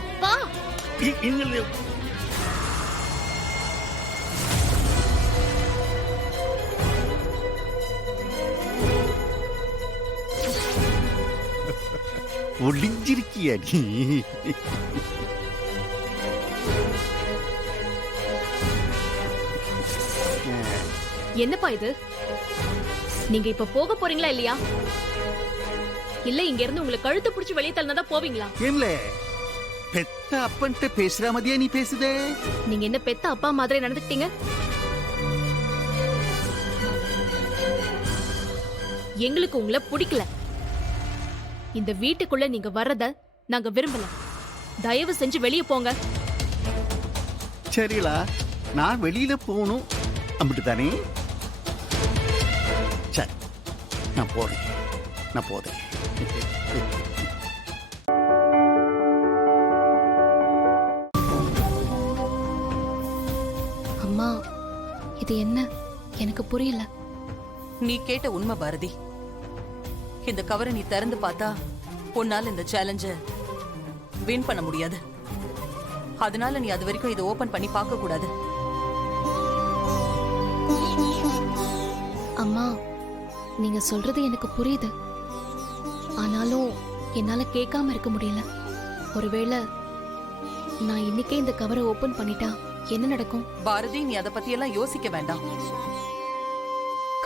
அப்பா இங்க ஒளிஞ்சிருக்கியா நீ? என்னப்பா இது? நீங்க இப்ப போக போறீங்களா இல்லையா? இல்ல இங்க இருந்து உங்களை கழுத்து பிடிச்சு வெளியே தள்ளினதான் போவீங்களா? ஏம்ல பெத்த அப்பன்ட்ட பேசுற மாதிரியா நீ பேசுதே? நீங்க என்ன பெத்த அப்பா மாதிரி நடந்துக்கிட்டீங்க? எங்களுக்கு உங்களை பிடிக்கல. இந்த வீட்டுக்குள்ள நீங்க வர்றத நாங்க விரும்பல. தயவு செஞ்சு வெளியே போங்க. சரிலா, நான் வெளியில போகணும் அப்படித்தானே? சரி, நான் போறேன். அம்மா, இது என்ன? எனக்கு புரியல. நீ கேட்ட உண்மை பாரதி. இந்த கவரை நீ திறந்து பார்த்தா உன்னால இந்த சேலஞ்ச வின் பண்ண முடியாது. அதனால நீ அது வரைக்கும் இதை ஓபன் பண்ணி பார்க்க கூடாது. அம்மா, நீங்க சொல்றது எனக்கு புரியுது. ஆனாலும் என்னால கேட்காம இருக்க முடியல. ஒருவேளை நான் இன்னைக்கே இந்த கவரை ஓபன் பண்ணிட்டா என்ன நடக்கும்? பாரதி, நீ அதை பத்தி எல்லாம் யோசிக்க வேண்டாம்.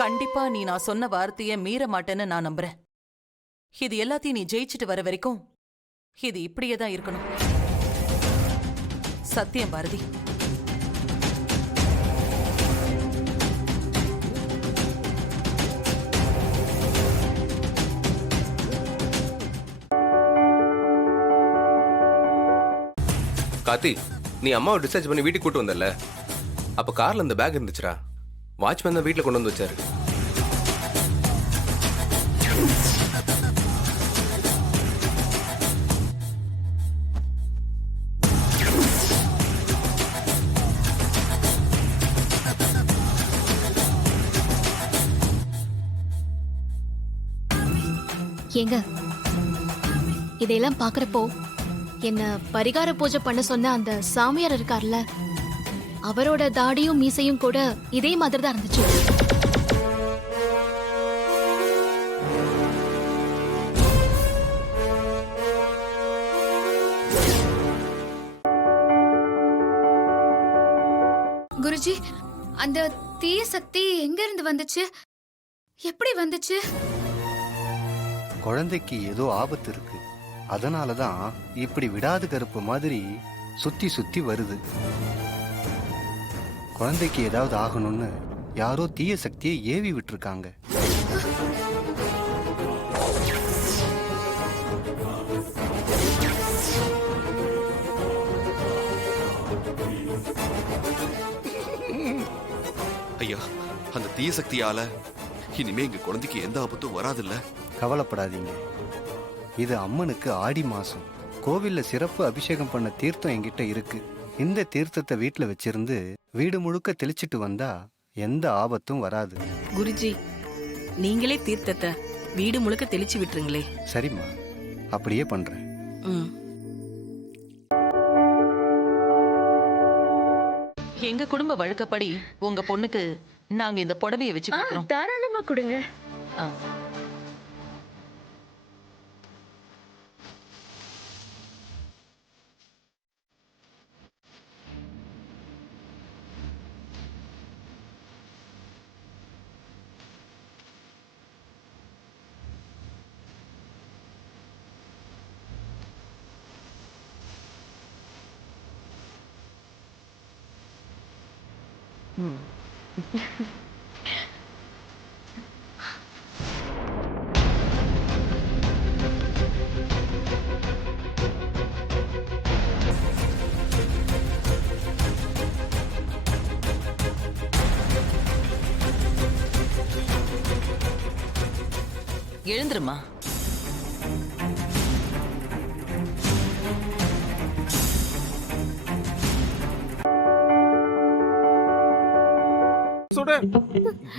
கண்டிப்பா நீ நான் சொன்ன வார்த்தையை மீற மாட்டேன்னு நான் நம்புறேன். இது எல்லாத்தையும் நீ ஜெயிச்சுட்டு வர வரைக்கும் இது இப்படியே தான் இருக்கணும். சத்தியம் பாரதி. கார்த்தி, நீ அம்மாவை டிஸ்சார்ஜ் பண்ணி வீட்டுக்கு கூட்டு வந்தல, அப்ப கார்ல இந்த பேக் இருந்துச்சுடா. வாட்ச்மேன் தான் வீட்டுல கொண்டு வந்து வச்சாரு. ஏங்க, இதையெல்லாம் பாக்குறப்போ என்ன பரிகார பூஜை பண்ண சொன்ன அந்த சாமியார் இருக்கார்ல, அவரோட தாடியும் மீசையும் கூட இதே மாதிரி தான் இருந்துச்சு. குருஜி, அந்த தீய சக்தி எங்க இருந்து வந்துச்சு? எப்படி வந்துச்சு? குழந்தைக்கு ஏதோ ஆபத்து இருக்கு. அதனாலதான் இப்படி விடாது கருப்பு மாதிரி சுத்தி சுத்தி வருது. குழந்தைக்கு ஏதாவது ஆகணும்னு யாரோ தீய சக்தியை ஏவி விட்டுருக்காங்க. ஐயா, அந்த தீய சக்தியால இனிமே எங்க குழந்தைக்கு எந்த ஆபத்தும் வராதுல்ல? கவலைப்படாதீங்க. இது அம்மனுக்கு ஆடி மாசம் கோவில்ல சிறப்பு அபிஷேகம் பண்ண தீர்த்தம் என்கிட்ட இருக்கு. இந்த தீர்த்தத்தை வீட்டுல வச்சிருந்து வீடு முழுக்க தெளிச்சிட்டு வந்தா எந்த ஆபத்தும் வராது. குருஜி, நீங்களே தீர்த்தத்தை வீடு முழுக்க தெளிச்சு விட்டுருங்களே. சரிம்மா, அப்படியே பண்றேன். எங்க குடும்ப வழக்கப்படி உங்க பொண்ணுக்கு நாங்க இந்த புடவையை வச்சு கொடுக்கிறோம். தாராளமா கொடுங்க. எழுந்துருமா.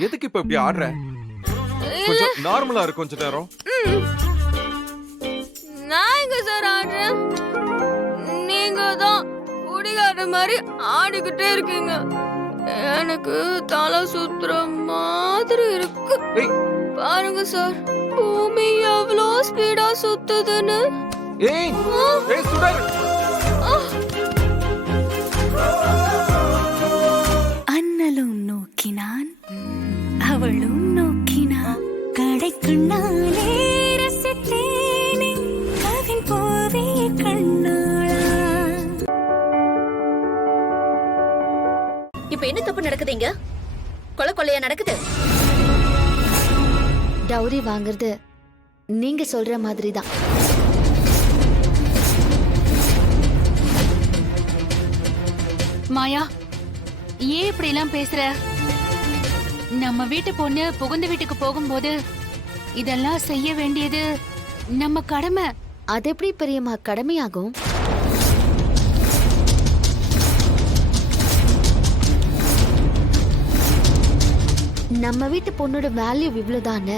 எதுக்கு இப்ப இப்படி ஆடுற? கொஞ்சம் நார்மலா இருக்கு கொஞ்ச நேரம். நான் எங்க சார் ஆடுறேன்? நீங்க தான் குடிகார மாதிரி ஆடிக்கிட்டே இருக்கீங்க. எனக்கு தலை சுத்துற மாதிரி இருக்கு. ஏய். பாருங்க சார், பூமி எவ்வளோ ஸ்பீடா சுத்துதுன்னு. ஏய் ஏய் சுடர். அண்ணலும் நோக்கினான், அவளும் நோக்கினான். கடைக்கண்ணாலே ரசித்தேனே கவின் போவே கண்ணாளா. இப்ப என்ன தப்பு நடக்குதுங்க? கொலையா நடக்குது. டவுரி வாங்குறது நீங்க சொல்ற மாதிரி தான். மாயா, ஏன் இப்படி எல்லாம் பேசுற? நம்ம வீட்டு பொண்ணு புகுந்த வீட்டுக்கு போகும்போது இதெல்லாம் செய்ய வேண்டியது நம்ம கடமை. அது எப்படி பெரியம்மா கடமையாகும்? நம்ம வீட்டு பொண்ணோட வேல்யூ இவ்வளவுதானே,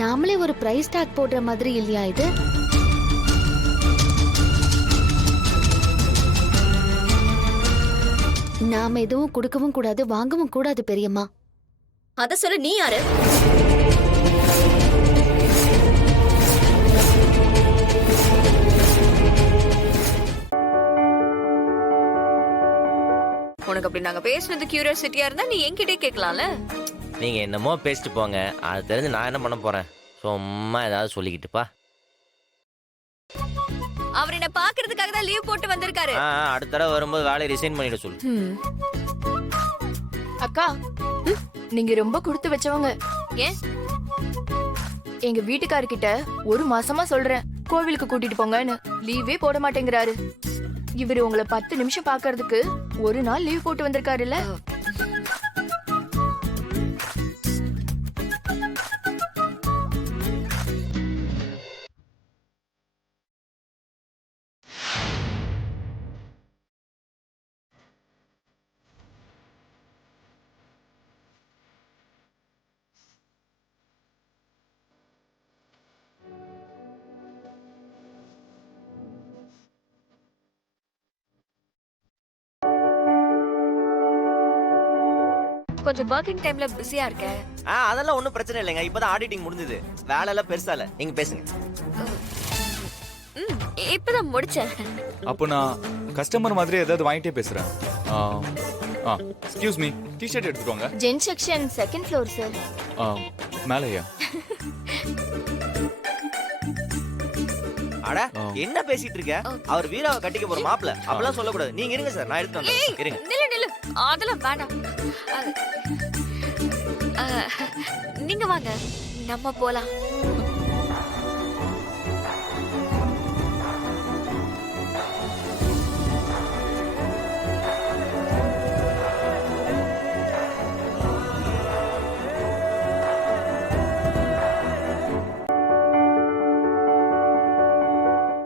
நாமளே ஒரு பிரைஸ் டாக் போடுற மாதிரி இல்லையா இது? நாம எதுவும் கொடுக்கவும் கூடாது, வாங்கவும் கூடாது பெரியம்மா. அத சொல்ல நீ யாரு? உனக்கு அப்படி நாங்க பேசுனது கியூரியாசிட்டியா இருந்தா நீ என்கிட்டே கேட்கலாம்ல. நீங்க என்னமோ பேசிட்டு போங்க, அது தெரிஞ்சு நான் என்ன பண்ண போறேன்? சும்மா ஏதாவது சொல்லிக்கிட்டுப்பா. அவர் என்ன பாக்குறதுக்காக தான் லீவ் போட்டு வந்திருக்காரு. அடுத்த தடவை வரும்போது வேலையை ரிசைன் பண்ணிட சொல்லு. அக்கா, நீங்க ரொம்ப கொடுத்து வச்சவங்க. ஏன்? எங்க வீட்டுக்காரர்கிட்ட ஒரு மாசமா சொல்றேன் கோவிலுக்கு கூட்டிட்டு போங்கன்னு, லீவே போட மாட்டேங்கிறாரு. இவரு உங்களை 10 நிமிஷம் பாக்குறதுக்கு ஒரு நாள் லீவ் போட்டு வந்திருக்காருல்ல. கொஞ்சம் வர்க்கிங் டைம்ல பிஸியா இருக்கேன். அதெல்லாம் ஒன்றும் பிரச்சனை இல்லைங்க, இப்பதான் ஆடிட்டிங் முடிஞ்சது, வேலை எல்லாம் பெருசா இல்ல. நீங்க பேசுங்க. இப்பதான் முடிச்சேன். அப்போ நான் கஸ்டமர் மாதிரி ஏதாவது வாங்கிட்டே பேசுறேன். எக்ஸ்கியூஸ் மீ, டி-ஷர்ட் எடுத்துட்டு வாங்க. Gents section 2nd floor sir. மேலையா? அட என்ன பேசிட்டு இருக்க? அவர் வீராவை கட்டிக்க போற மாப்பிள்ள, அப்பெல்லாம் சொல்லக்கூடாது. நீங்க இருங்க சார், நான் எடுத்து வந்தேன். இருங்க. நில்லு அதெல்லாம் வேண்டாம். நீங்க வாங்க, நம்ம போலாம்.